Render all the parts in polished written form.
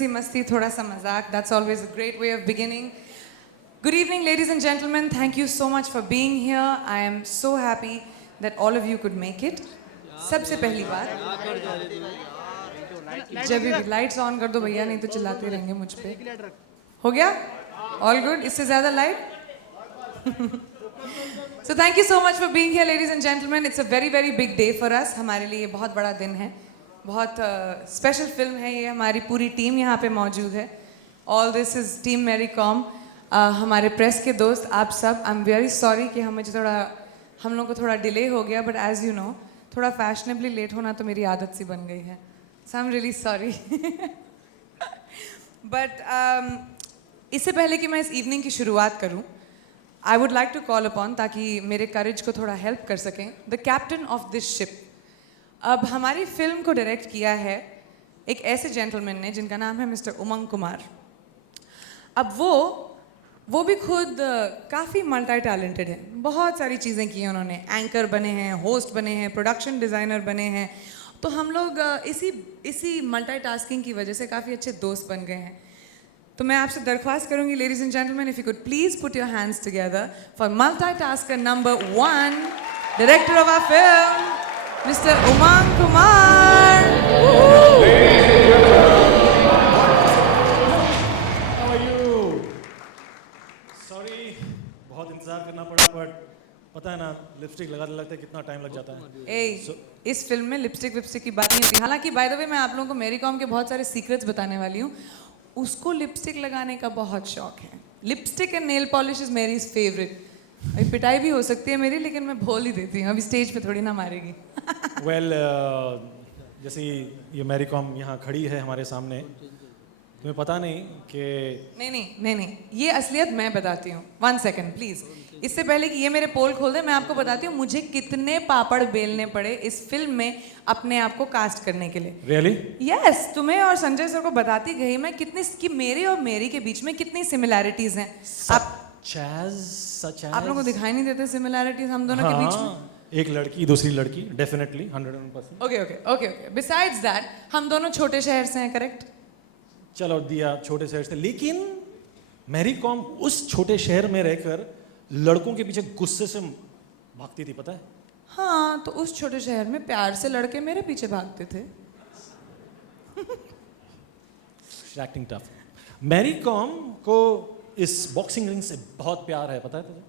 सी मस्ती, थोड़ा सा मजाक. That's always a great way of beginning. Good evening, ladies and gentlemen. Thank you so much for being here. I am so happy that all of you could make it. सबसे पहली बात जब भी lights on कर दो भैया, नहीं तो चिल्लाते रहेंगे मुझ पे. हो गया? All good? इससे ज़्यादा light? So thank you so much for being here, ladies and gentlemen. It's a very very big day for us. हमारे लिए बहुत बड़ा दिन है. बहुत स्पेशल फिल्म है ये. हमारी पूरी टीम यहाँ पे मौजूद है. All this is Team Mary Com. हमारे प्रेस के दोस्त, आप सब. I'm very sorry कि हम लोग को थोड़ा डिले हो गया, but as you know, थोड़ा फैशनेबली लेट होना तो मेरी आदत सी बन गई है. So I'm really sorry. But इससे पहले कि मैं इस इवनिंग की शुरुआत करूँ, I would like to call upon, ताकि मेरे करेज को थोड़ा हेल्प कर सकें, the captain of this ship. अब हमारी फिल्म को डायरेक्ट किया है एक ऐसे जेंटलमैन ने जिनका नाम है मिस्टर उमंग कुमार. अब वो भी खुद काफ़ी मल्टी टैलेंटेड है. बहुत सारी चीज़ें की हैं उन्होंने. एंकर बने हैं, होस्ट बने हैं, प्रोडक्शन डिज़ाइनर बने हैं. तो हम लोग इसी मल्टीटास्किंग की वजह से काफ़ी अच्छे दोस्त बन गए हैं. तो मैं आपसे दरख्वास्त करूंगी, ladies and gentleman, if you could please put your hands together for multitasker number 1, director of our film, mister Umang Kumar. How are you? Sorry, बहुत इंतजार करना पड़ा, बट पता है ना, लिपस्टिक लगाते लगता है कितना टाइम लग जाता है. इस फिल्म में लिपस्टिक विपस्टिक की बात नहीं होती. हालांकि बाय द वे मैं आप लोगों को मेरी कॉम के बहुत सारे सीक्रेट्स बताने वाली हूँ. उसको लिपस्टिक लगाने का बहुत शौक है. Lipstick and nail polish is मेरी फेवरेट. अभी पिटाई भी हो सकती है मेरी, लेकिन मैं बोल ही देती हूँ. अभी स्टेज पे थोड़ी ना मारेगी. वेल, जैसे ये मैरी कॉम यहाँ खड़ी है हमारे सामने, तुम्हें पता नहीं कि नहीं, ये असलियत मैं बताती हूँ. 1 सेकेंड प्लीज. इससे पहले कि ये मेरे पोल खोल दे, मैं आपको बताती हूँ मुझे कितने पापड़ बेलने पड़े इस फिल्म में अपने आप को कास्ट करने के लिए. रियली? यस, तुम्हें और संजय सर को बताती गई मैं कि मेरे और मेरी के बीच में कितनी सिमिलैरिटीज हैं. आप लोगों को दिखाई नहीं देते सिमिलैरिटीज हम दोनों के बीच में? एक लड़की दूसरी लड़की, डेफिनेटली 100%. ओके. बिसाइड्स दैट हम दोनों छोटे शहर से हैं, करेक्ट? चलो दिया, छोटे शहर से, लेकिन मैरी कॉम उस छोटे शहर में रहकर लड़कों के पीछे गुस्से से भागती थी, पता है? हाँ, तो उस छोटे शहर में प्यार से लड़के मेरे पीछे भागते थे. Acting tough. मैरी कॉम को इस बॉक्सिंग रिंग से बहुत प्यार है, पता है तुझे?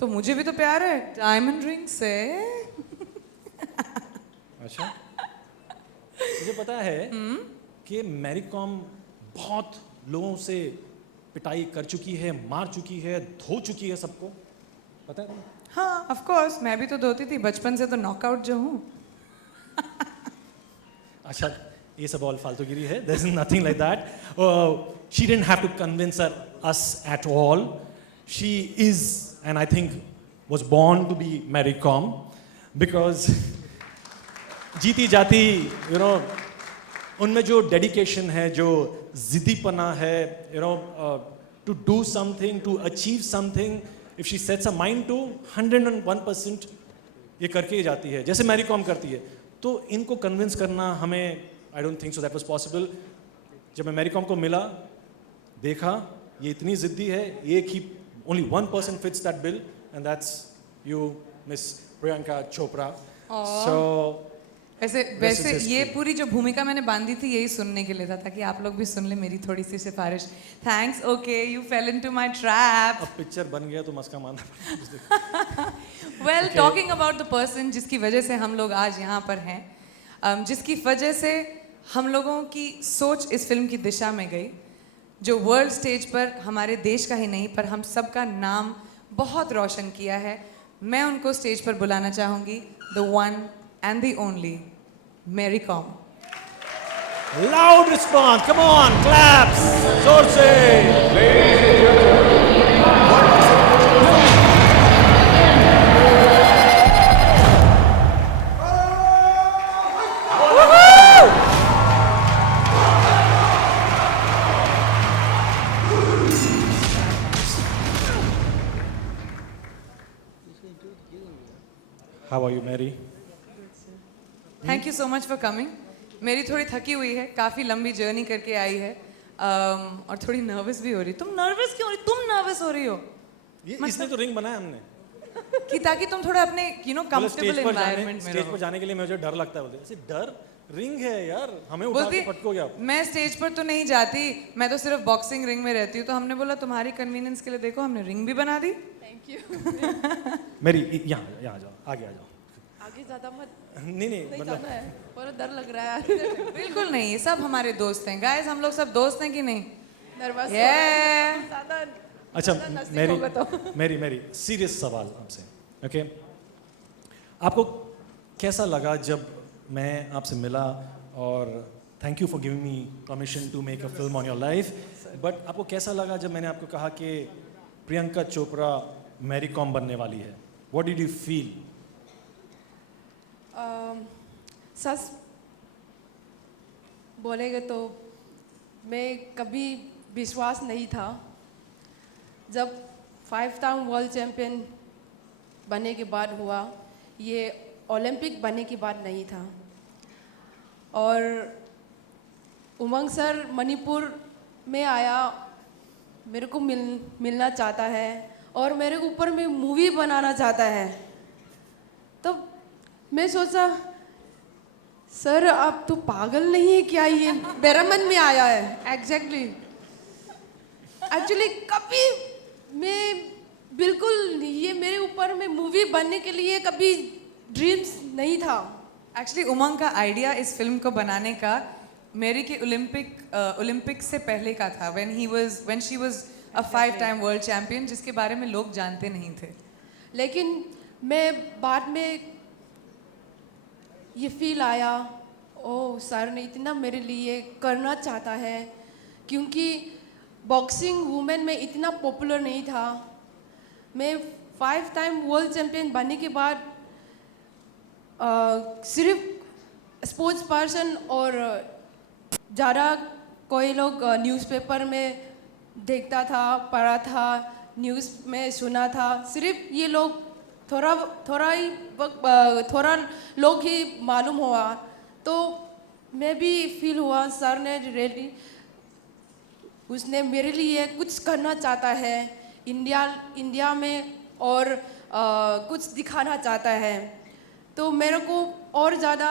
तो मुझे भी तो प्यार है डायमंड रिंग से। अच्छा, मुझे पता है कि मैरी कॉम बहुत लोगों से पिटाई कर चुकी है, मार चुकी है, धो चुकी है सबको, पता है तुम्हें? हाँ ऑफ कोर्स, मैं भी तो धोती थी बचपन से, तो नॉकआउट जो हूँ। अच्छा, ये सब ऑल फालतूगिरी है, there is nothing like that. She didn't have to convince us at all. She is and I think was born to be Mary Kom, because जीती जाती यू नो उनमें जो डेडिकेशन है, जो जिद्दीपना है, you know to do something, to achieve something, if she sets a mind to 101% ये करके ही जाती है, जैसे मैरी कॉम करती है। तो इनको कन्विंस करना हमें, I don't think so that was possible. जब मैं मैरी कॉम को मिला, देखा ये इतनी जिद्दी है, एक ही only one person fits that bill and that's you miss Priyanka Chopra. So वैसे ये पूरी जो भूमिका मैंने बांधी थी यही सुनने के लिए था, ताकि आप लोग भी सुन ले मेरी थोड़ी सी सिफारिश। Thanks, okay, you fail into my trap. अब पिक्चर बन गया तो मस्का मारना। Well, talking about the person जिसकी वजह से हम लोग आज यहाँ पर हैं, जिसकी वजह से हम लोगों की सोच इस फिल्म की दिशा में गई, जो वर्ल्ड स्टेज पर हमारे देश का ही नहीं पर हम सबका नाम बहुत रोशन किया है, मैं उनको स्टेज पर बुलाना चाहूँगी, the one and the only Mary Kom. Loud response, come on, claps, जोर से। How are you, Mary? Thank you so much for coming. मेरी थोड़ी थकी हुई है, काफ़ी लंबी जर्नी करके आई है, और थोड़ी नर्वस भी हो रही। तुम नर्वस क्यों हो रही? तुम नर्वस हो रही हो? ये इसलिए तो रिंग बनाया हमने कि ताकि तुम थोड़ा अपने कंफर्टेबल एनवायरनमेंट में स्टेज रहो। पर जाने के लिए मुझे डर लगता है। बोलते ऐसे डर, रिंग है यार, हमें उठा बोलती के पटकोगे आप। मैं स्टेज पर तो नहीं जाती, मैं तो सिर्फ बॉक्सिंग रिंग में रहती हूँ। तो हमने बोला तुम्हारी कन्वीनियंस के लिए देखो, हमने रिंग भी बना दी। Thank you. मेरी यहाँ आ जाओ, आगे आ जाओ। आगे ज्यादा मत, नहीं नहीं मतलब जाना है, पर डर लग रहा है। बिल्कुल नहीं, ये सब हमारे दोस्त हैं गाइस, हम लोग सब दोस्त हैं कि नहीं? Nervous Yeah. ज्यादा। अच्छा, नजदीक होगा तो। मेरी सीरियस सवाल आपसे, ओके? आपको कैसा लगा जब मैं आपसे मिला, और thank you for giving me permission to make a film on your life, but आपको कैसा लगा जब मैंने आपको कहा कि प्रियंका चोपड़ा मैरी कॉम बनने वाली है? What did you feel? सच बोलेंगे तो मैं कभी विश्वास नहीं था, जब 5 टाइम वर्ल्ड चैंपियन बनने के बाद हुआ, ये ओलंपिक बनने के बाद नहीं था। और उमंग सर मणिपुर में आया, मेरे को मिलना चाहता है और मेरे ऊपर में मूवी बनाना चाहता है। तो मैं सोचा सर आप तो पागल नहीं है क्या? ये मेरा मन में आया है एग्जैक्टली। एक्चुअली कभी मैं बिल्कुल ये मेरे ऊपर में मूवी बनने के लिए कभी ड्रीम्स नहीं था। एक्चुअली उमंग का आइडिया इस फिल्म को बनाने का मेरी के ओलंपिक से पहले का था, when she was a 5 time world champion, जिसके बारे में लोग जानते नहीं थे। लेकिन मैं बाद में ये फील आया, ओह सर ने इतना मेरे लिए करना चाहता है, क्योंकि बॉक्सिंग वुमेन में इतना पॉपुलर नहीं था। मैं 5 टाइम वर्ल्ड चैंपियन बनने के बाद सिर्फ स्पोर्ट्स पर्सन और ज़्यादा कोई लोग न्यूज़पेपर में देखता था, पढ़ा था, न्यूज़ में सुना था, सिर्फ ये लोग थोड़ा लोग ही मालूम हुआ। तो मैं भी फील हुआ सर ने रियली उसने मेरे लिए कुछ करना चाहता है इंडिया में, और कुछ दिखाना चाहता है। तो मेरे को और ज़्यादा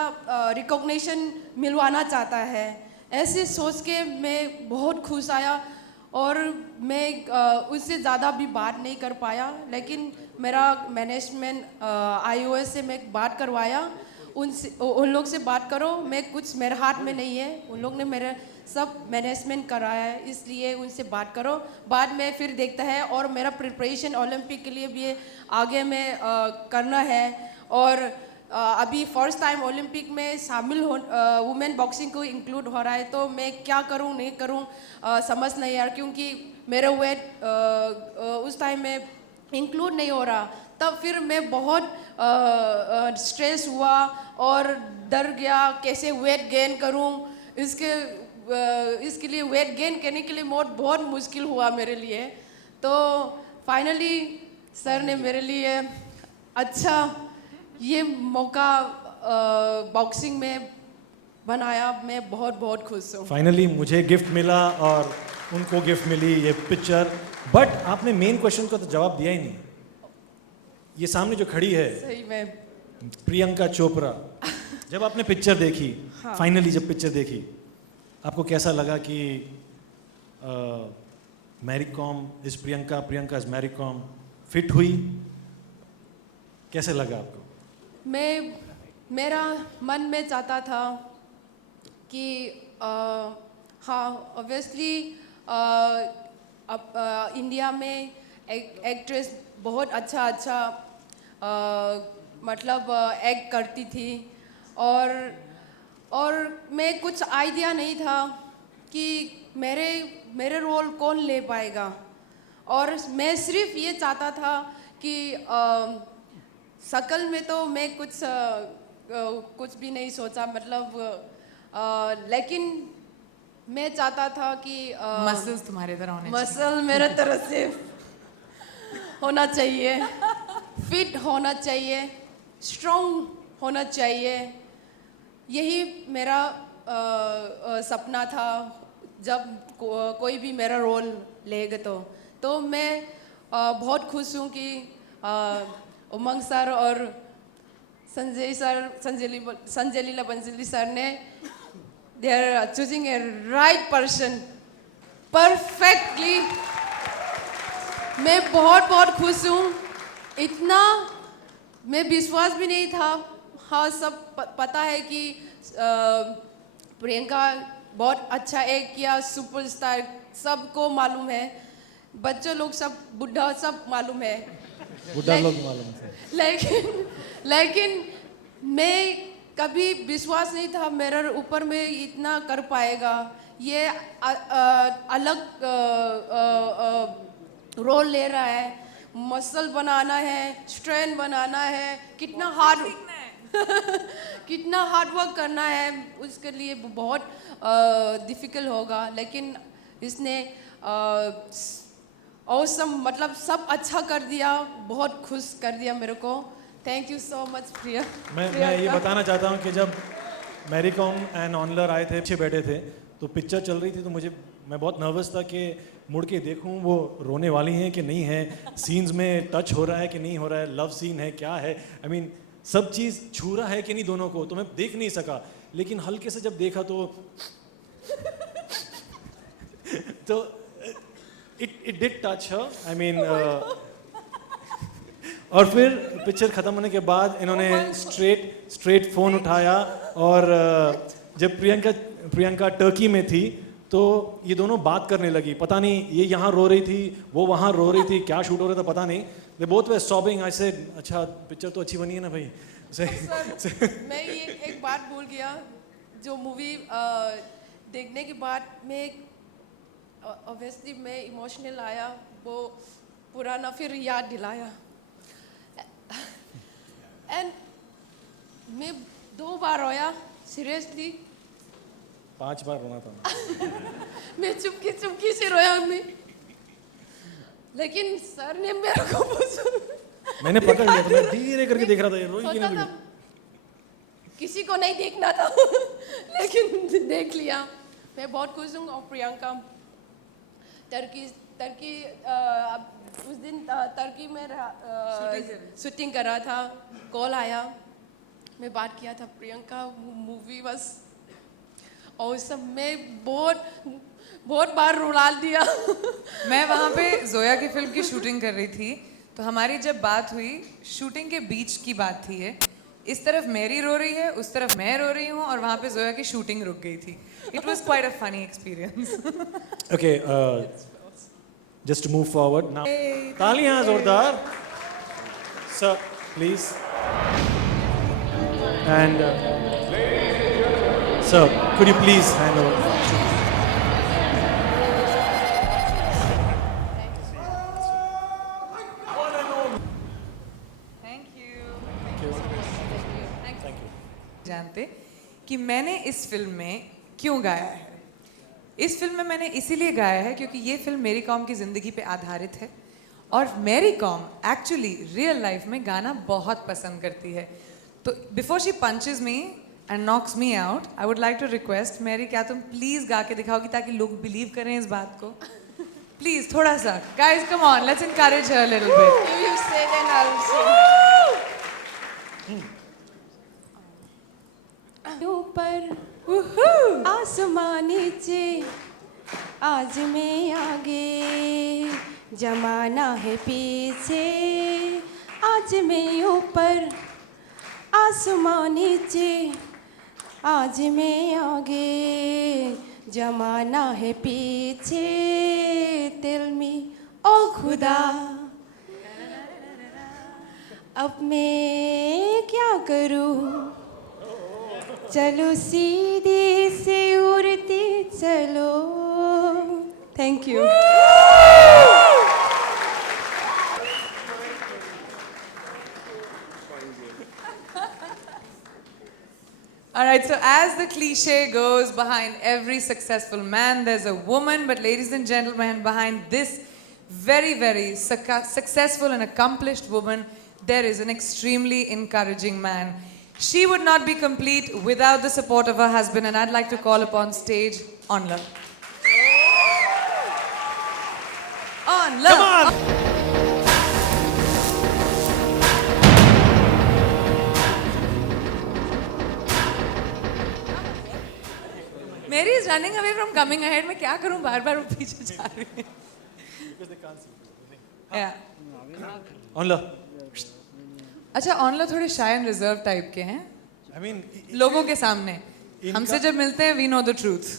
रिकॉग्निशन मिलवाना चाहता है। ऐसे सोच के मैं बहुत खुश आया, और मैं उससे ज़्यादा भी बात नहीं कर पाया, लेकिन मेरा मैनेजमेंट iOS से मैं बात करवाया, उन लोग से बात करो, मैं कुछ मेरे हाथ में नहीं है, उन लोग ने मेरे सब मैनेजमेंट कराया है, इसलिए उनसे बात करो, बाद में फिर देखता है। और मेरा प्रिपरेशन ओलंपिक के लिए भी आगे में करना है। और अभी फर्स्ट टाइम ओलंपिक में शामिल हो, वुमेन बॉक्सिंग को इंक्लूड हो रहा है, तो मैं क्या करूं नहीं करूं समझ नहीं यार, क्योंकि मेरा वेट उस टाइम में इंक्लूड नहीं हो रहा। तब फिर मैं बहुत स्ट्रेस हुआ और डर गया कैसे वेट गेन करूं। इसके लिए वेट गेन करने के लिए बहुत मुश्किल हुआ मेरे लिए। तो फाइनली सर ने मेरे लिए अच्छा ये मौका बॉक्सिंग में बनाया, मैं बहुत खुश हूँ। फाइनली मुझे गिफ्ट मिला और उनको गिफ्ट मिली ये पिक्चर। बट आपने मेन क्वेश्चन का तो जवाब दिया ही नहीं। ये सामने जो खड़ी है सही में प्रियंका चोपड़ा, जब आपने पिक्चर देखी, फाइनली जब पिक्चर देखी, आपको कैसा लगा कि Mary Kom is Priyanka, Priyanka is Mary Kom fit हुई? कैसे लगा आपको? मेरा मन में चाहता था कि हाँ ऑब्वियसली अब इंडिया में एक्ट्रेस बहुत अच्छा मतलब एक्ट करती थी। और मैं कुछ आइडिया नहीं था कि मेरे रोल कौन ले पाएगा। और मैं सिर्फ ये चाहता था कि शकल में तो मैं कुछ भी नहीं सोचा, मतलब लेकिन मैं चाहता था कि मसल्स तुम्हारे तरह होने मसल मेरे तरह से होना चाहिए, फिट होना चाहिए, स्ट्रॉन्ग होना चाहिए। यही मेरा सपना था जब कोई भी मेरा रोल लेगा। तो मैं बहुत खुश हूँ कि उमंग सर और संजय लीला बंसली सर ने they are choosing a right person perfectly। मैं बहुत खुश हूँ। इतना मैं विश्वास भी नहीं था। हाँ सब पता है कि प्रियंका बहुत अच्छा एक्ट किया, सुपरस्टार सबको मालूम है, बच्चे लोग सब बुढ़ा सब मालूम है, बुढ़ा लोग मालूम है। लेकिन मैं कभी विश्वास नहीं था मेरे ऊपर में इतना कर पाएगा। ये अलग रोल ले रहा है, मसल बनाना है, स्ट्रेंथ बनाना है, कितना हार्ड वर्क करना है, उसके लिए बहुत डिफिकल्ट होगा। लेकिन इसने ऑसम मतलब सब अच्छा कर दिया, बहुत खुश कर दिया मेरे को। थैंक यू सो मच प्रिया। मैं ये बताना चाहता हूँ कि जब मैरी कॉम एंड ऑनलर आए थे, पीछे बैठे थे, तो पिक्चर चल रही थी, तो मैं बहुत नर्वस था कि मुड़ के देखूं वो रोने वाली हैं कि नहीं है, सीन्स में टच हो रहा है कि नहीं हो रहा है, लव सीन है क्या है, आई मीन सब चीज़ छू रहा है कि नहीं दोनों को, तो मैं देख नहीं सका। लेकिन हल्के से जब देखा तो it did touch her, I mean. और फिर पिक्चर ख़त्म होने के बाद इन्होंने स्ट्रेट फ़ोन उठाया और जब प्रियंका टर्की में थी तो ये दोनों बात करने लगी। पता नहीं ये यहाँ रो रही थी, वो वहाँ रो रही थी, क्या शूट हो रहा था पता नहीं। They both were sobbing. I said अच्छा पिक्चर तो अच्छी बनी है ना भाई। मैं ये एक बात भूल गया, जो मूवी देखने के बाद मैं ऑब्वियसली मैं इमोशनल आया, वो पुराना फिर याद दिलाया। एंड मैं 2 बार रोया, सीरियसली 5 बार रोना था। मैं चुपकी से रोया मैं, लेकिन सर ने मेरे को मैंने पकड़ लिया, तो मैं धीरे करके देख रहा था ये रोई कि नहीं। किसी को नहीं देखना था लेकिन देख लिया। मैं बहुत खुश हूँ। और प्रियंका टर्की उस दिन टर्की में शूटिंग कर रहा था, कॉल आया, मैं बात किया था प्रियंका मूवी बस, और सब में बहुत बार रुला दिया। मैं वहाँ पे जोया की फिल्म की शूटिंग कर रही थी, तो हमारी जब बात हुई शूटिंग के बीच की बात थी ये, इस तरफ मैरी रो रही है, उस तरफ मैं रो रही हूँ और वहाँ पे जोया की शूटिंग रुक गई थी. It was quite a funny experience. Okay, just to move forward now. तालियां जोरदार. Sir, please. And sir, could you please hand over? Thank you. जानते कि मैंने इस फिल्म में क्यों गाया है. इस फिल्म में मैंने इसीलिए गाया है क्योंकि ये फिल्म मेरी कॉम की ज़िंदगी पे आधारित है और मेरी कॉम एक्चुअली रियल लाइफ में गाना बहुत पसंद करती है. तो before she punches me and knocks me out, I would like to request Mary, क्या तुम प्लीज़ गा के दिखाओगी ताकि लोग बिलीव करें इस बात को. प्लीज़ थोड़ा सा. Guys come on, let's encourage her little bit. If you say then I'll sing. ऊपर आसमान नीचे आज मैं आगे जमाना है पीछे आज मैं ऊपर आसमान नीचे आज मैं आगे जमाना है पीछे दिल में ओ खुदा अब मैं क्या करूं चलो सीधे से उड़ते चलो. Thank you. All right, so as the cliche goes, behind every successful man, there's a woman. But ladies and gentlemen, behind this very, very successful and accomplished woman, there is an extremely encouraging man. She would not be complete without the support of her husband, and I'd like to call upon stage Onla. Onla! Come on! Mary is running away from coming ahead. मैं क्या करूं, बार-बार वो पीछे जा रही है. Yeah. Onla. अच्छा, ऑनला थोड़े शाय एंड रिजर्व टाइप के हैं I mean, लोगों के सामने. हमसे जब मिलते हैं we know the truth.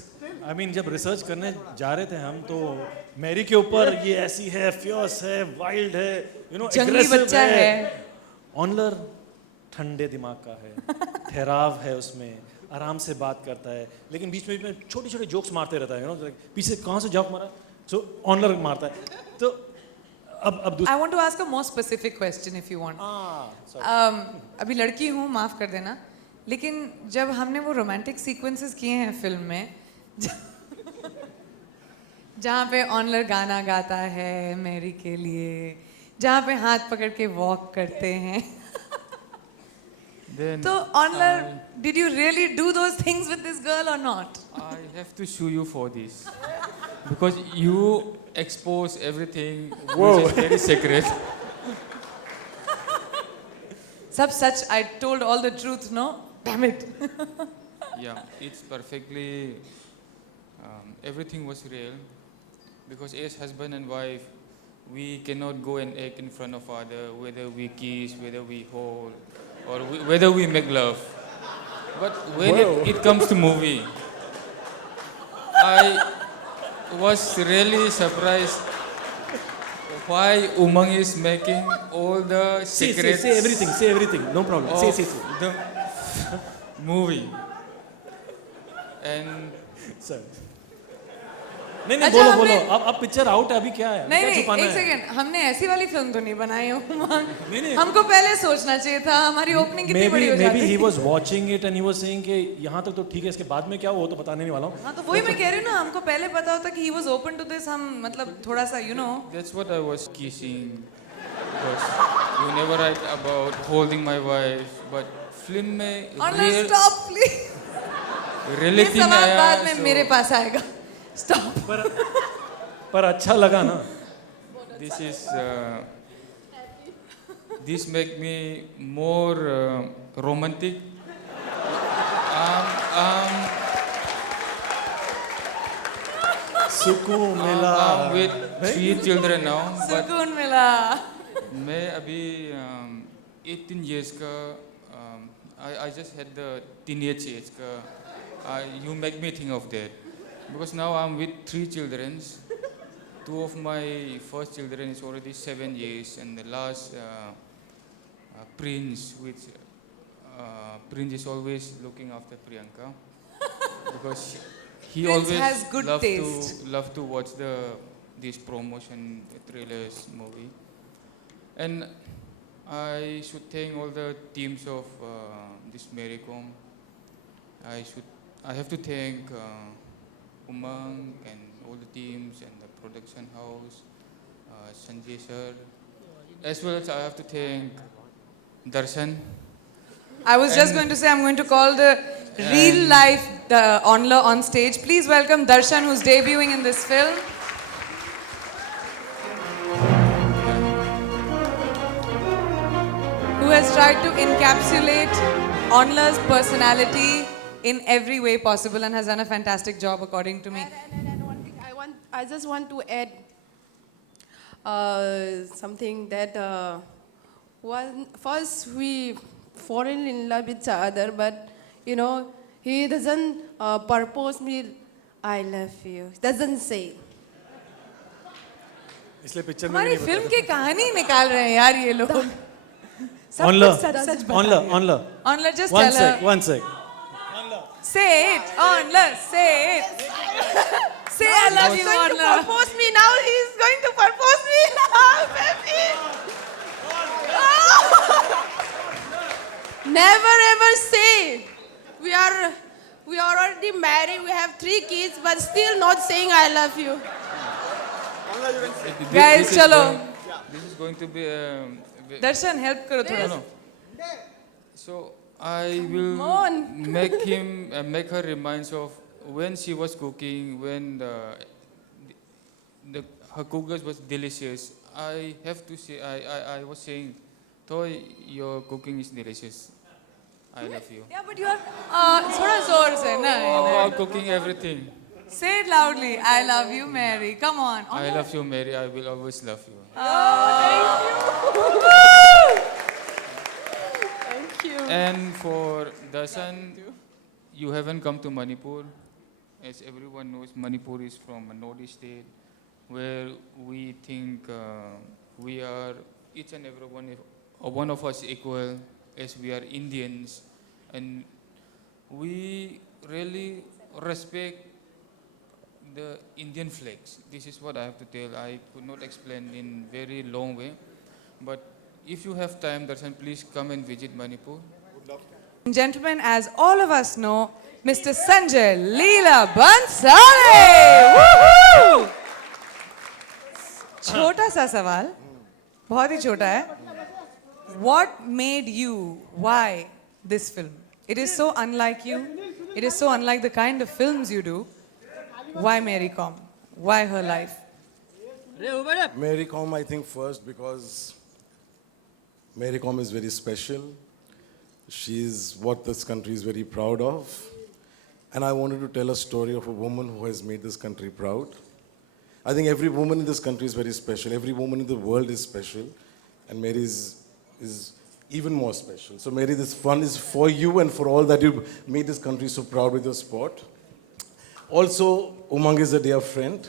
I mean, जब रिसर्च करने जा रहे थे हम तो मैरी के ऊपर ये ऐसी है, फियर्स है, वाइल्ड है, you know, जंगली aggressive बच्चा है. ऑनलर ठंडे दिमाग का है, ठहराव है उसमें, आराम से बात करता है, लेकिन बीच में छोटे छोटे जोक्स मारते रहता है, you know, पीछे कहाँ से जोक मारा, so ऑनलर मारता है. तो अब I want to ask a more specific question if you want. अभी लड़की हूँ, माफ कर देना, लेकिन जब हमने वो रोमांटिक सीक्वेंसेस किए हैं फिल्म में जहाँ पे ऑनलर गाना गाता है मैरी के लिए, जहाँ पे हाथ पकड़ के वॉक करते हैं Then तो ऑनलर did you really do those things with this girl or not? I have to sue you for this because you expose everything which is very secret. सब सच. I told all the truth, no? Damn it. Yeah, it's perfectly. Everything was real because as husband and wife, we cannot go and act in front of other whether we kiss, whether we hold, or whether we make love. But when it comes to movie, I was really surprised why Umang is making all the secrets say everything, no problem. of Say. the movie. And Sir. नहीं अच्छा, बोलो हमने- अब picture out है, अभी क्या है, नहीं क्या नहीं छुपाना एक है? सेकेंड, हमने ऐसी वाली फिल्म तो नहीं बनाई हो. नहीं। हमको पहले सोचना चाहिए था. हमारी ओपनिंग कितनी बड़ी हो Maybe जाती. he was watching it and he was saying कि यहाँ तक तो ठीक है, इसके बाद में क्या हो वो तो बताने नहीं वाला हूँ. हाँ तो वही मैं कह रही हूँ ना, हमको पहले पता होता कि he was open to this. हम मतलब थोड़ा सा you know. that's what I was kissing because you never write about holding my wife, but film में Honor, stop please. ये reality में सवाल आया बाद में so मेरे पास आएगा. Stop. पर अच्छा लगा ना. this is this make me more romantic. सुकून मिला. I'm with 3 children now, but सुकून मिला. मैं अभी 18 years का I just had the teenage age का you make me think of that because now I'm with 3 children. 2 of my first children is already 7 years and the last Prince which Prince is always looking after Priyanka because he Prince always has good taste. love to watch this promotion trailers movie. And I should thank all the teams of this Maricom. I have to thank Umang and all the teams and the production house, Sanjay sir, as well as I have to thank Darshan. I was just going to say I'm going to call the real life Onla on stage. Please welcome Darshan, who's debuting in this film. Who has tried to encapsulate Onla's personality in every way possible and has done a fantastic job according to me. And one thing I just want to add something that first we fallen in love with each other, but you know he doesn't purpose me. I love you. Doesn't say. इसलिए picture में हमारी film की कहानी निकाल रहे हैं यार ये लोग सब Onla, कुछ सच सच Onla, Onla. Onla, just One tell her. sec, one sec. Say it, Onla, say it. Say I love you, He's going to Onla. propose me now. He's going to propose me now, baby. Never ever say we are already married. We have 3 kids, but still not saying I love you. Guys, chalo. This is going to be. Darshan, help करो थोड़ा. No. So I will on. make her reminds of when she was cooking, when her cookers was delicious. I have to say, I was saying, Toy, your cooking is delicious. I love you. Yeah, but you are थोड़ा जोर से ना. About cooking everything. Say it loudly. I love you, Mary. Come on. I love you, Mary. I will always love you. Thank you. And for Darshan, you haven't come to Manipur. As everyone knows, Manipur is from a northeast state where we think we are, each and every one of us equal as we are Indians. And we really respect the Indian flags. This is what I have to tell. I could not explain in very long way. But if you have time, Darshan, please come and visit Manipur. Gentlemen, as all of us know, Mr. Sanjay Leela Bhansali. Woohoo! छोटा सा सवाल, बहुत ही छोटा है. What made you? Why this film? It is so unlike you. It is so unlike the kind of films you do. Why Mary Com? Why her life? Mary Com, I think first because Mary Com is very special. She's what this country is very proud of. And I wanted to tell a story of a woman who has made this country proud. I think every woman in this country is very special. Every woman in the world is special. And Mary is even more special. So Mary, this fun is for you and for all that you made this country so proud with your sport. Also, Umang is a dear friend.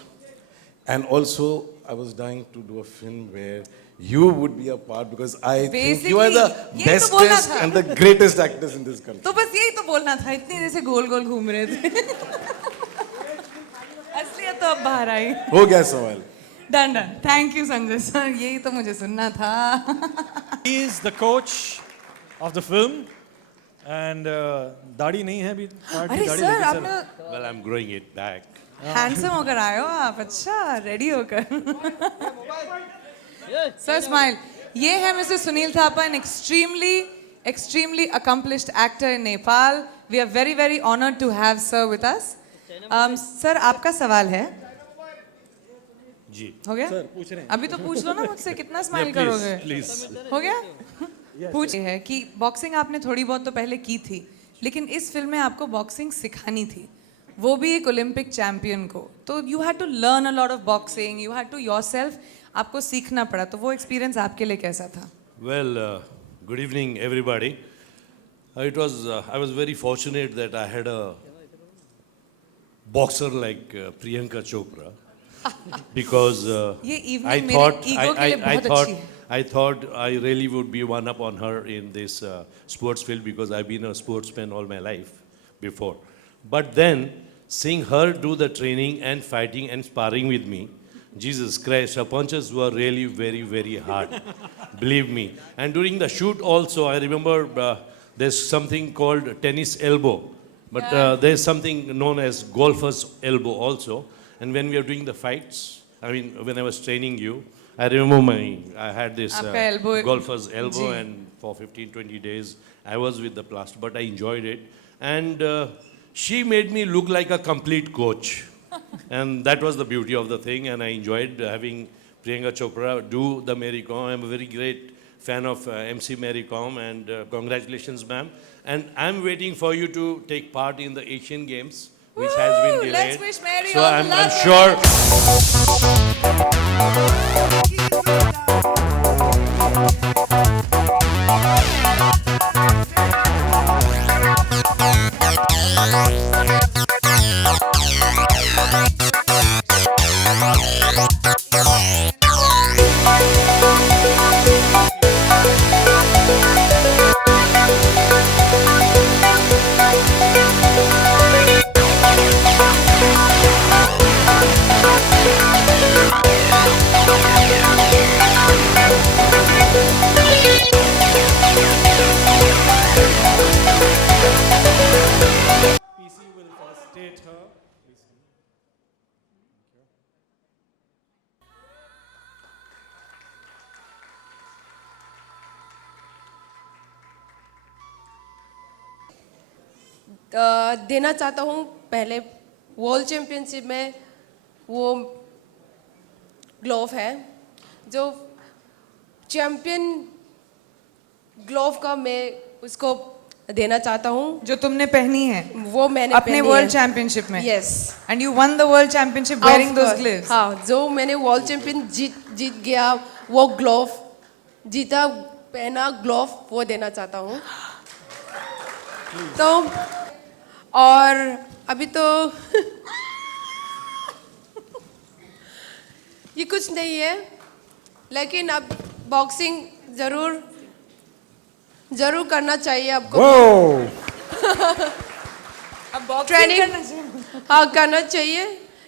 And also, I was dying to do a film where you would be a part because I think you are the Basically, यही तो बोलना bestest था. and the greatest actors in this country. तो बस यही तो बोलना था. इतनी देर से गोल गोल घूम रहे थे. असलियत तो अब बाहर आई. हो गया सवाल. Done, done. Thank you, Sanjay sir. यही तो मुझे सुनना था. He is the coach of the film. And दाढ़ी नहीं है अभी. अरे सर, आपने Well, I'm growing it back. Handsome होकर आए हो आप. अच्छा, रेडी होकर. Sir, smile. ये है Mr. Sunil Thapa, an extremely accomplished actor in Nepal. We are very, very honored to have sir with us. Sir, आपका सवाल है? जी. हो गया? Sir, पूछ रहे हैं. अभी तो पूछ लो ना मुझसे कितना स्माइल Yeah, करोगे? please. हो गया? पूछ है कि बॉक्सिंग आपने थोड़ी बहुत तो पहले की थी, लेकिन इस फिल्म में आपको बॉक्सिंग सिखानी थी, वो भी एक ओलंपिक चैंपियन को. तो you had to learn a lot of boxing, you had to yourself आपको सीखना पड़ा, तो वो एक्सपीरियंस आपके लिए कैसा था? Well, good evening, everybody. I was very fortunate that I had a boxer like Priyanka Chopra because ये I evening thought मेरे ego के लिए बहुत अच्छी है. I thought I really would be one up on her in this sports field because I've been a sportsman all my life before. But then seeing her do the training and fighting and sparring with me, Jesus Christ, her punches were really very, very hard. Believe me. And during the shoot also, I remember there's something called tennis elbow. But there's something known as golfer's elbow also. And when we were doing the fights, I mean, when I was training you, I remember I had this आपका elbow- golfer's elbow, ji. and for 15, 20 days, I was with the plaster, but I enjoyed it. And she made me look like a complete coach. And that was the beauty of the thing, and I enjoyed having Priyanka Chopra do the Mary Kom. I'm a very great fan of MC Mary Kom, and congratulations, ma'am. And I'm waiting for you to take part in the Asian Games, which has been Woo! delayed. Let's wish Mary so all the I'm luck. sure. PC will facilitate her. देना चाहता हूँ पहले world championship में वो glove है जो champion glove का मैं उसको देना चाहता हूँ जो तुमने पहनी है वो मैंने अपने वर्ल्ड चैंपियनशिप में. Yes and you one the world championship wearing those gloves. हाँ जो मैंने वर्ल्ड चैंपियन जीत गया वो ग्लोव जीता पहना ग्लोव वो देना चाहता हूँ. तो और अभी तो ये कुछ नहीं है लेकिन अब बॉक्सिंग जरूर करना चाहिए आपको. अब बॉक्सिंग ट्रेनिंग करना चाहिए. हाँ करना चाहिए.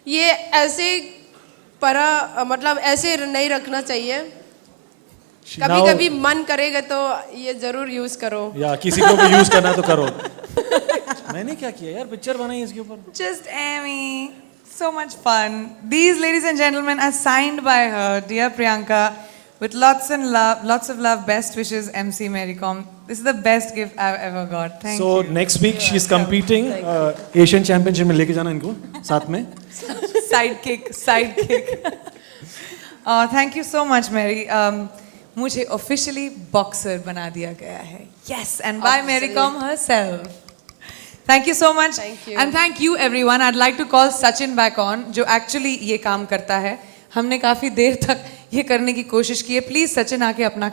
ये ऐसे मतलब ऐसे नहीं रखना चाहिए. कभी कभी मन करेगा तो ये जरूर यूज करो. या किसी को भी यूज करना तो करो. मैंने क्या किया यार, पिक्चर बनाई इसके ऊपर. Just Amy. So much fun. These, ladies and gentlemen, are signed by her, dear Priyanka, with lots of love, best wishes, MC Mary Kom. This is the best gift I've ever got. Thank So you. next week she is competing Asian Championship में लेके जाना इनको साथ में. Sidekick. Thank you so much, Mary. मुझे officially boxer बना दिया गया है. Yes, and by Mary Kom herself. Thank you so much. Thank you. And thank you everyone. I'd like to call Sachin back on, जो actually ये काम करता है. हमने काफी देर तक ये करने की कोशिश की है. Please सचिन आके अपना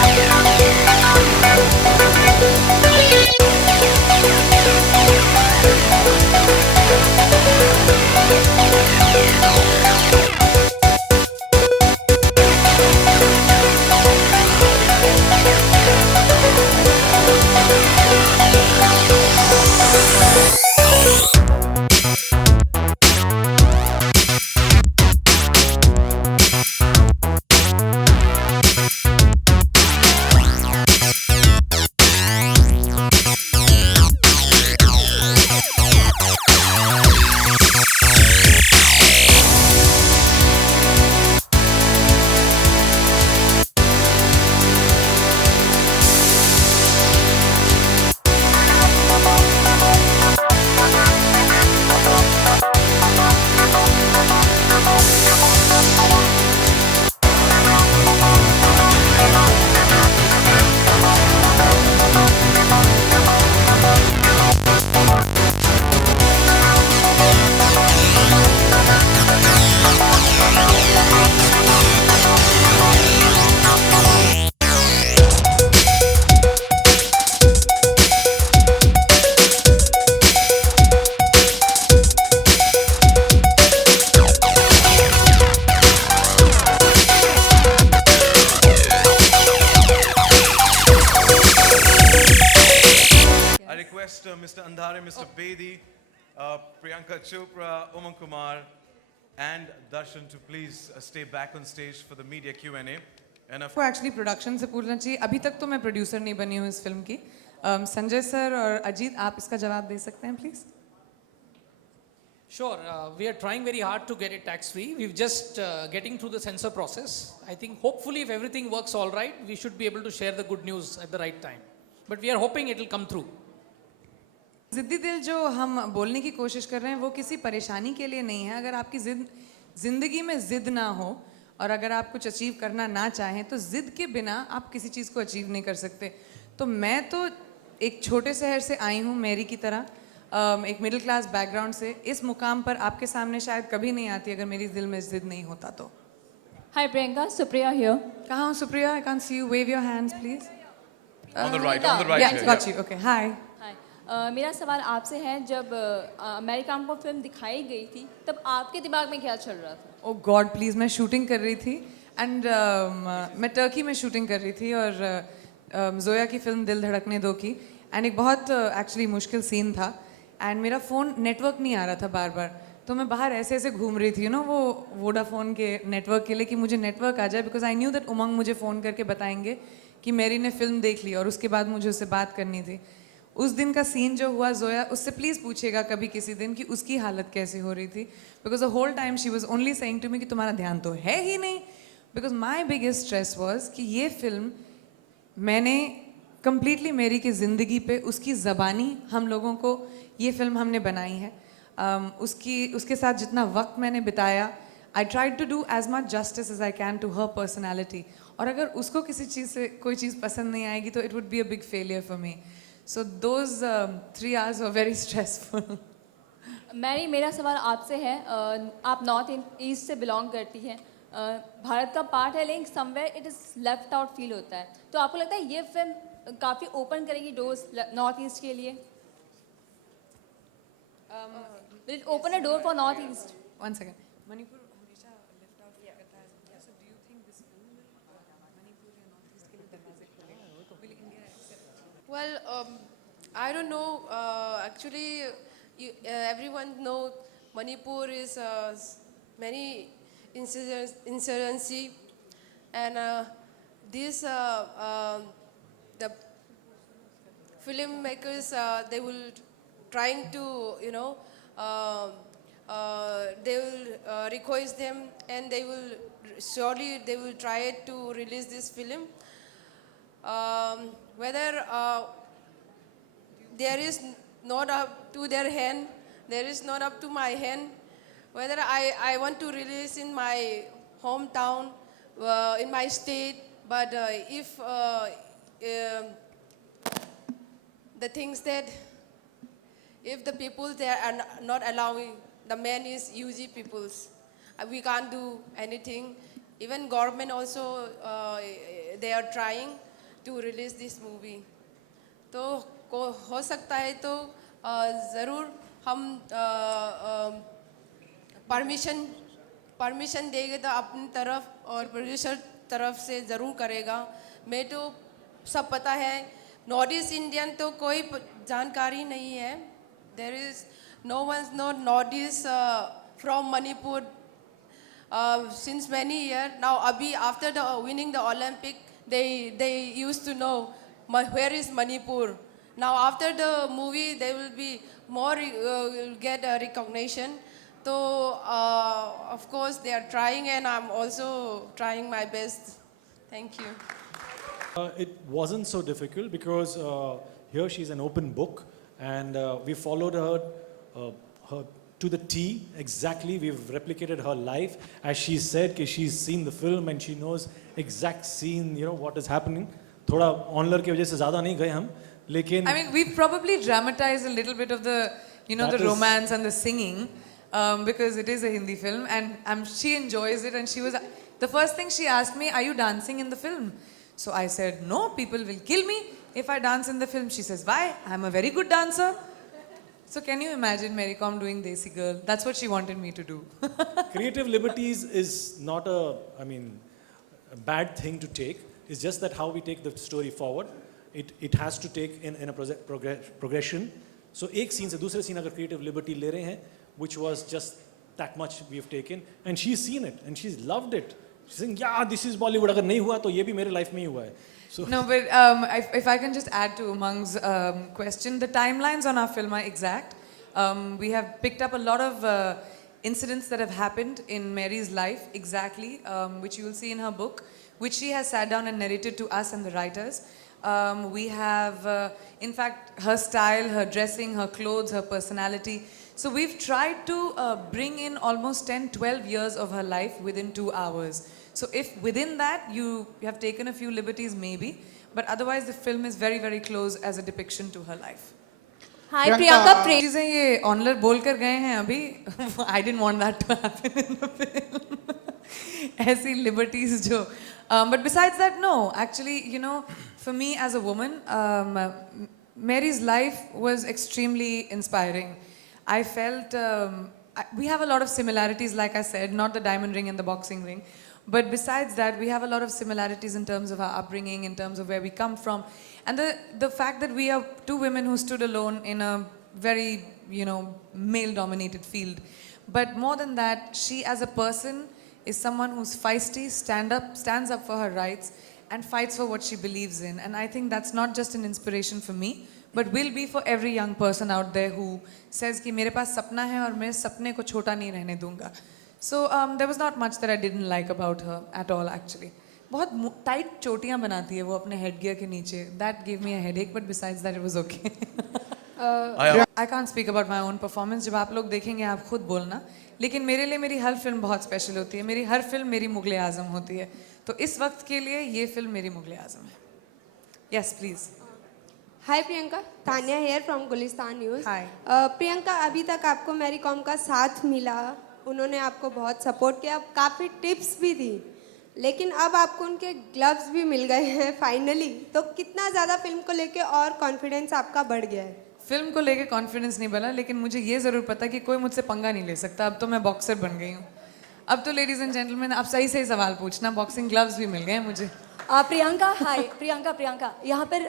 Yeah. request Mr. Andhare, Mr. Bedi, Priyanka Chopra, Umang Kumar, and Darshan to please stay back on stage for the media Q&A. And of को एक्चुअली प्रोडक्शन से पूछना चाहिए. अभी तक तो मैं प्रोड्यूसर नहीं बनी हूँ इस फिल्म की. संजय सर और अजीत, आप इसका जवाब दे सकते हैं please? Sure, we are trying very hard to get it tax-free. We've just getting through the censor process. I think hopefully if everything works all right, we should be able to share the good news at the right time. But we are hoping it will come through. जिद्दी दिल जो हम बोलने की कोशिश कर रहे हैं वो किसी परेशानी के लिए नहीं है. अगर आपकी जिंदगी में जिद ना हो और अगर आप कुछ अचीव करना ना चाहें तो जिद के बिना आप किसी चीज़ को अचीव नहीं कर सकते. तो मैं तो एक छोटे शहर से आई हूँ मेरी की तरह, एक मिडिल क्लास बैकग्राउंड से. इस मुकाम पर आपके सामने शायद कभी नहीं आती अगर मेरी दिल में जिद नहीं होता तो. Hi Priyanka, Supriya here. कहाँ हो Supriya? I can't see you. Wave your hands please. on the right Yeah, here. got you. Okay. Hi. Hi. मेरा सवाल आपसे है, जब अमेरिका को फिल्म दिखाई गई थी तब आपके दिमाग में क्या चल रहा था? ओ गॉड प्लीज़, मैं शूटिंग कर रही थी एंड मैं टर्की में शूटिंग कर रही थी और जोया की फिल्म दिल धड़कने दो की, एंड एक बहुत एक्चुअली मुश्किल सीन था एंड मेरा फ़ोन नेटवर्क नहीं आ रहा था बार बार. तो मैं बाहर ऐसे ऐसे घूम रही थी वो वोडाफोन के नेटवर्क के लिए कि मुझे नेटवर्क आ जाए, बिकॉज आई न्यू दैट उमंग मुझे फ़ोन करके बताएंगे कि मेरी ने फिल्म देख ली और उसके बाद मुझे उससे बात करनी थी. उस दिन का सीन जो हुआ, जोया उससे प्लीज़ पूछिएगा कभी किसी दिन कि उसकी हालत कैसे हो रही थी, because the whole time she was only saying to me कि तुम्हारा ध्यान तो है ही नहीं. Because my biggest stress was कि ये फिल्म मैंने कम्प्लीटली मेरी की ज़िंदगी पे उसकी ज़बानी हम लोगों को ये फिल्म हमने बनाई है. उसके साथ जितना वक्त मैंने बिताया, I try to do as much justice as I can to her personality. और अगर उसको किसी चीज़ से कोई चीज़ पसंद नहीं आएगी तो it would be a big failure for me. So those 3 hours were very stressful. मेरा सवाल आपसे है, आप नॉर्थ ईस्ट से बिलोंग करती हैं. भारत का पार्ट है लेकिन somewhere it is left out feel होता है. तो आपको लगता है ये फिल्म काफ़ी ओपन करेगी डोर्स नॉर्थ ईस्ट के लिए? Will it open a door for North East? One second. Manipur हमेशा लेफ्ट आउट करता है. So do you think this film will Manipur या नॉर्थ ईस्ट के लिए दरवाजे खोलेगा? Will India accept? Well, I don't know. Actually, everyone know Manipur is many insurgency, and this the filmmakers they will trying to they will request them, and they will surely they will try to release this film. Whether there is not up to their hand, there is not up to my hand. Whether I want to release in my hometown, in my state, but if the things that if the people there are not allowing, the man is UG peoples, we can't do anything. Even government also they are trying to release this movie. तो हो सकता है तो ज़रूर हम permission देंगे तो अपनी तरफ और प्रोड्यूसर तरफ से ज़रूर करेगा. मैं तो सब पता है, नॉर्थ ईस्ट इंडियन तो कोई जानकारी नहीं है. There is no one's not North East from Manipur since many years now. Abhi after the winning the Olympic, they used to know where is Manipur. Now after the movie, they will be more will get a recognition. So of course they are trying, and I'm also trying my best. Thank you. It wasn't so difficult because here she's an open book, and we followed her to the T exactly. We've replicated her life as she said. That she's seen the film and she knows exact scene. What is happening. थोड़ा ऑनलर की वजह से ज़्यादा नहीं गए हम, लेकिन I mean, we probably dramatized a little bit of the, That the is- romance and the singing, because it is a Hindi film, and she enjoys it. And she was, the first thing she asked me, "Are you dancing in the film?" So I said, "No, people will kill me if I dance in the film." She says, "Why? I'm a very good dancer." So can you imagine Mary Kom doing Desi Girl? That's what she wanted me to do. creative liberties is not a bad thing to take. It's just that how we take the story forward. it has to take in a progression. So एक scene से दूसरे scene अगर creative liberty ले रहे हैं, which was just that much we have taken, and she's seen it and she's loved it. She's saying, yeah, this is Bollywood. अगर नहीं हुआ तो ये भी मेरे life में ही हुआ है. So No, but if I can just add to Umang's question, the timelines on our film are exact. We have picked up a lot of incidents that have happened in Mary's life, exactly, which you will see in her book, which she has sat down and narrated to us and the writers. We have, in fact, her style, her dressing, her clothes, her personality. So we've tried to bring in almost 10, 12 years of her life within 2 hours. So if within that you have taken a few liberties, maybe, but otherwise the film is very, very close as a depiction to her life. हाय प्रियंका चीजें ये ऑनलर बोल कर गए हैं अभी. I didn't want that to happen in the film. ऐसी liberties जो. But besides that, no. Actually, you know, for me as a woman, Mary's life was extremely inspiring. I felt we have a lot of similarities, like I said, not the diamond ring and the boxing ring. But besides that, we have a lot of similarities in terms of our upbringing, in terms of where we come from. And the fact that we are two women who stood alone in a very, you know, male-dominated field. But more than that, she as a person is someone who's feisty, stands up for her rights, and fights for what she believes in. And I think that's not just an inspiration for me, but will be for every young person out there who says कि मेरे पास सपना है और मैं सपने को छोटा नहीं रहने दूंगा. So there was not much that I didn't like about her at all actually. बहुत tight चोटियां बनाती है वो अपने headgear के नीचे. That gave me a headache, but besides that it was okay. I can't speak about my own performance. जब आप लोग देखेंगे आप खुद बोलना. लेकिन मेरे लिए मेरी हर फिल्म बहुत स्पेशल होती है. मेरी हर फिल्म मेरी मुगले आजम होती है. तो इस वक्त के लिए ये फिल्म मेरी मुगले आजम है. Yes, please. Hi Priyanka, Tanya here from Gulistan news. Hi. Priyanka, अभी तक आपको मैरी कॉम का साथ मिला, उन्होंने आपको बहुत सपोर्ट किया, काफ़ी टिप्स भी दी, लेकिन अब आपको उनके ग्लव्स भी मिल गए हैं फाइनली. तो कितना ज़्यादा फिल्म को लेके और कॉन्फिडेंस आपका बढ़ गया है? फिल्म को लेके कॉन्फिडेंस नहीं बना, लेकिन मुझे ये ज़रूर पता कि कोई मुझसे पंगा नहीं ले सकता. अब तो मैं बॉक्सर बन गई हूँ. अब तो लेडीज़ एंड जेंटलमैन आप सही सही सवाल पूछना. बॉक्सिंग ग्लव्स भी मिल गए हैं मुझे. प्रियंका हाय. प्रियंका यहाँ पर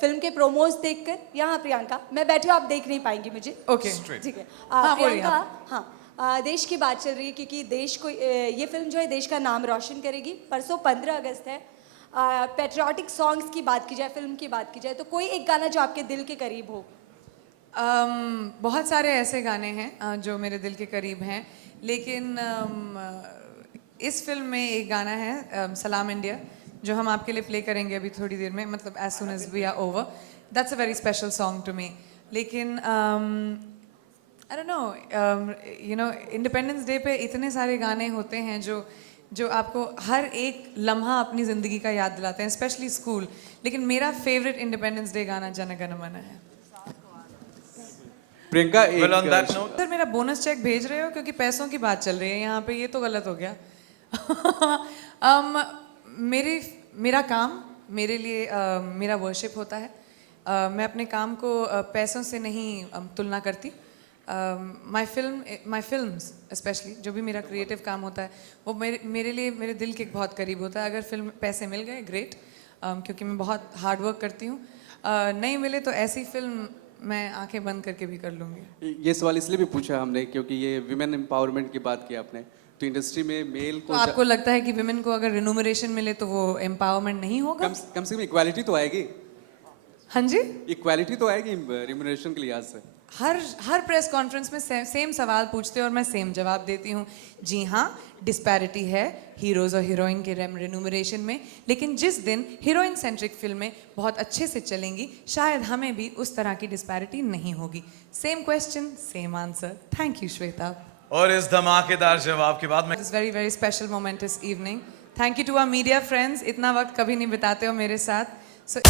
फिल्म के प्रोमोज देखकर, यहाँ प्रियंका मैं बैठी हूँ, आप देख नहीं पाएंगी मुझे. ओके, ठीक है. हाँ, बोलिए प्रियंका, हाँ, देश की बात चल रही है क्योंकि देश को ये फिल्म जो है देश का नाम रोशन करेगी. परसों 15 अगस्त है. पैट्रियाटिक सॉन्ग्स की बात की जाए, फिल्म की बात की जाए, तो कोई एक गाना जो आपके दिल के करीब हो? बहुत सारे ऐसे गाने हैं जो मेरे दिल के करीब हैं, लेकिन इस फिल्म में एक गाना है सलाम इंडिया, जो हम आपके लिए प्ले करेंगे अभी थोड़ी देर में, मतलब as soon as we are over. That's a very special song to me. लेकिन I don't know, you know, independence day पे इतने सारे गाने होते हैं जो आपको हर एक लम्हा अपनी ज़िंदगी का याद दिलाते हैं, स्पेशली स्कूल. लेकिन मेरा फेवरेट इंडिपेंडेंस डे गाना जन गण मन है. Priyanka, Well, on that note, sir मेरा बोनस चेक भेज रहे हो क्योंकि पैसों की बात चल रही है यहाँ पे, ये तो गलत हो गया. मेरा काम मेरे लिए मेरा वर्शिप होता है. मैं अपने काम को पैसों से नहीं तुलना करती. माई फिल्म्स स्पेशली, जो भी मेरा क्रिएटिव काम होता है वो मेरे लिए मेरे दिल के बहुत करीब होता है. अगर फिल्म पैसे मिल गए ग्रेट, क्योंकि मैं बहुत हार्ड वर्क करती हूँ. नहीं मिले तो ऐसी फिल्म मैं आंखें बंद करके भी कर लूँगी. ये सवाल इसलिए भी पूछा हमने क्योंकि ये विमेन एम्पावरमेंट की बात की आपने, तो इंडस्ट्री में मेल को तो आपको लगता है कि विमेन को अगर रिन्यूमरेशन मिले तो वो एम्पावरमेंट नहीं होगा? कम से कम इक्वालिटी तो आएगी. हाँ जी, इक्वालिटी तो आएगी रिम्यूनरेशन के लिहाज से. हर प्रेस कॉन्फ्रेंस में सेम सवाल पूछते हैं और मैं सेम जवाब देती हूँ. जी हाँ, डिस्पैरिटी है हीरोज और हीरोइन के रेम्यूनरेशन में, लेकिन जिस दिन हीरोइन सेंट्रिक फिल्में बहुत अच्छे से चलेंगी शायद हमें भी उस तरह की डिस्पैरिटी नहीं होगी. Same question same answer. Thank you Shweta. और इस धमाकेदार जवाब के बाद मैं this very very special momentous evening. Thank you to our media friends. इतना वक्त कभी नहीं बिताते हो मेरे साथ. So